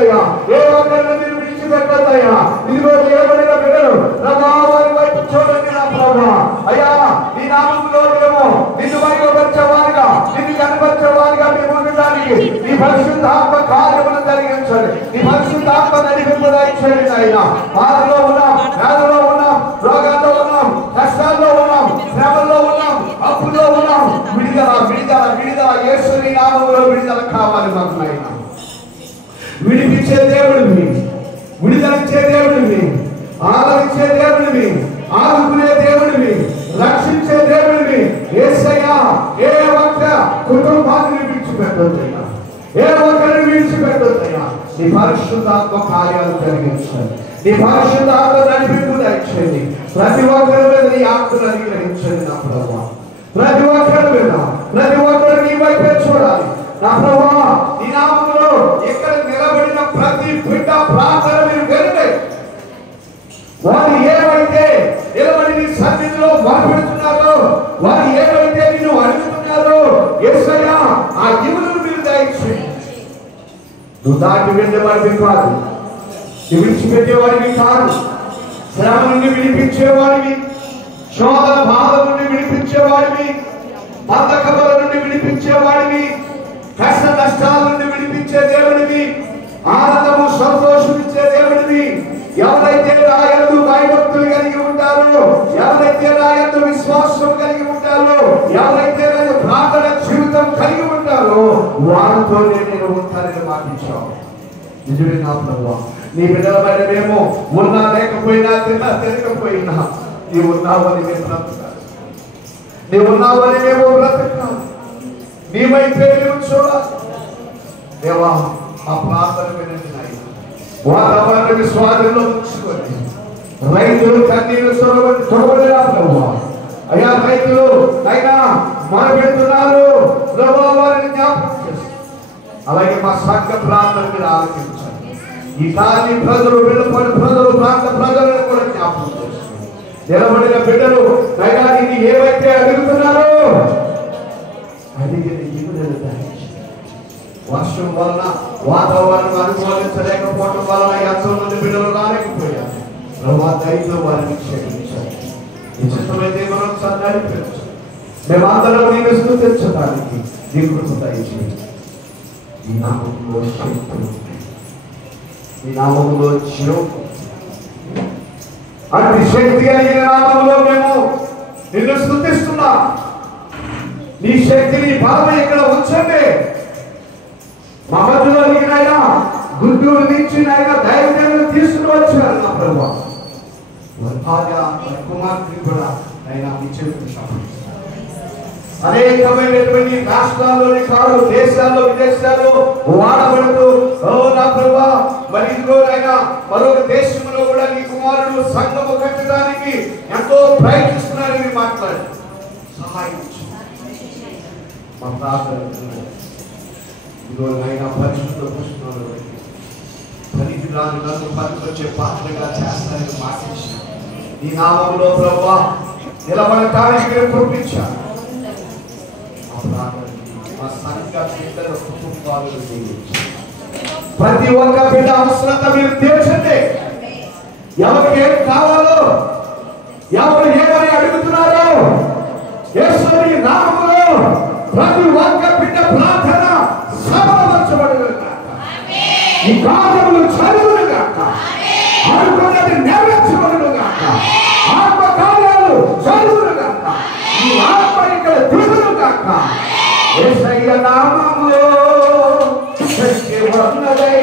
విడిచిపెట్టద్దయ్యా, ఏ ఒక్కరిని మీరు విడిచిపెట్టద్దయ్యా. ఇదిగో లేబడిన బిడ్డలు నా వారి వైపు చూడండి నా ప్రభా. అయ్యా నీ నామములో మేము నిన్ను మహిమపరచేవారిగా, నిన్ను కనపరచేవారిగా మేము ఉండడానికి నీ పరిశుద్ధాత్మ కార్యములు జరిగించండి. నీ పరిశుద్ధాత్మ నడిపింపు దయచేయండి అయినా. బాధలో ఉన్నాం, వ్యాధిలో ఉన్నాం, రోగాల్లో ఉన్నాం, కష్టాల్లో ఉన్నాం, శ్రమల్లో ఉన్నాం, అప్పుల్లో ఉన్నాం. విడుదల విడుదల విడుదల యేసుని నామములో విడుదల కావాలి మాకు నాయన. విడిపించే దేవుడివి, విడుదలిచ్చే దేవుడివి, ఆదరించే దేవుడివి, ఆదుకునే దేవుడివి, రక్షించే దేవుడివి. యేసయ్యా ఏ ఒక్క కుటుంబాన్ని విడిచిపెట్టొద్దయ్యా, ఏ ఒక్కరిని విడిచిపెట్టొద్దయ్యా. నీ పరిశుద్ధాత్మ కార్యాలు జరిగించండి, నీ పరిశుద్ధాత్మ నడిపింపు దయచేయండి. ప్రతి ఒక్కరి మీద నీ ఆత్మను అనుగ్రహించండి నా ప్రభువా. ప్రతి ఒక్కరి మీద, ప్రతి ఒక్కరు నీ వైపే చూడాలి నా ప్రభువా. నీ నామములో ఇక్కడ నిలబడిన ప్రతి బిడ్డ ప్రార్థన మీరు వినండి. వారు ఏవైతే నిలబడి నీ సన్నిధిలో మొరపెడుతున్నారో, వారు ఏవైతే నిన్ను అడుగుతున్నారో యేసయ్యా ఆ ఈవులను మీరు దయచేయండి. నువ్వు దాటి వెళ్ళేవాడివి కాదు, నువ్వు విడిచిపెట్టేవాడివి కాదు. శ్రమ నుండి విడిపించేవాడివి, శోధన బాధ నుండి విడిపించేవాడివి, బంధకముల నుండి విడిపించేవాడివి, కష్ట నష్టాల నుండి విడిపించే దేవుడివి, ఆనందము సంతోషమిచ్చే దేవుడివి. ఎవరైతే రాయలు భయభక్తులు కలిగి ఉంటారో, ఎవరైతే రాయలు విశ్వాసం కలిగి ఉంటారో, ఎవరైతే ప్రార్థన జీవితం కలిగి ఉంటారో వారితో నేను ఉంటానని మాటించావు. నిజమే నా ప్రభువా. నీ బిడ్డలమైన మేము ఉన్నా లేకపోయినా, తిన్నా తినకపోయినా నీవు ఉన్నావని మేము బ్రతకాలి, నీవు ఉన్నావని మేము బ్రతకాలి. నీ వైపే మేము చూడాలి దేవా. ఆ ప్రార్థన వినండి నాయన. వాతావరణ విశ్వాసంలో ఉంచుకోండి. రైతులు కన్నీరు చూడబడి రా ప్రభువా. అయ్యా రైతులు అయినా మొరపెడుతున్నారు ప్రభువా, వారిని జ్ఞాపకం చేస్తారు. అలాగే మా సంఘ ప్రార్థన మీరు ఆలోచించండి. ఈ కాని ప్రజలు వెళ్ళిపోయిన ప్రజలు ప్రాంత ప్రజలను కూడా జ్ఞాపకం చేస్తారు. నిలబడిన బిడ్డలు అయినా నీకు ఏవైతే అడుగుతున్నారో అడిగిన జీవులను వర్షం వలన వాతావరణం అనుకూలించలేకపోవడం వలన ఎంతో మంది బిడ్డలు రాలేకపోయారు. ప్రభా దయతో వారిని క్షమించాలి. నిశ్చితమైతే మనం నడిపించు. మేమందరం నేను స్తుతించడానికి నీ కృప దయచేయండి. ఈ నామములో శక్తి, ఈ నామములో జీవం, అతి శక్తి కలిగిన నామములో మేము నిన్ను స్తుతిస్తున్నాం. నీ శక్తిని బలం ఇక్కడ ఉంచండి. మా మధ్యలో నీకైనా గుంటూరు నుంచి నాయన దైవజనులు తీసుకుని వచ్చారు నా ప్రభువా. కుమార్తె కూడా అయినా నీ చేతులు అనేకమైనటువంటి రాష్ట్రాల్లోని కాదు, దేశాల్లో విదేశాల్లో వాడబడుతూ నా ప్రభువా మరి ఇదిగో అయినా మరొక దేశంలో కూడా నీ కుమారుడు సంఘము కట్టడానికి ఎంతో ప్రయత్నిస్తున్నారని మాట్లాడి సహాయం మా ప్రార్థన ఇదిగోనైనా పరిశుద్ధ పుష్పాలు పనికిరాని నన్ను పనికొచ్చే పాత్రగా చేస్తానని మాటించాను. ఈ నామములో ప్రభువా నిలబడటానికి మీరు పంపించారు. మా సంఘ బిడ్డల కుటుంబాలను ప్రతి ఒక్క బిడ్డ అవసరత మీరు తీర్చండి. ఎవరికి ఏం కావాలో, ఎవరు ఏమని అడుగుతున్నారో యేసుని నామములో ప్రతి ఒక్క బిడ్డ ప్రార్థన సఫలపరచబడుగాక. ఈ కార్యములు చదువుగాక, అనుకున్నది నెరవేర్చబడుగాక, ఆత్మ కార్యాలు చదువుగాక, ఈ ఆత్మ ఇక్కడ దిగులుగాక. యేసయ్య నామములో శక్తి ఉన్నదై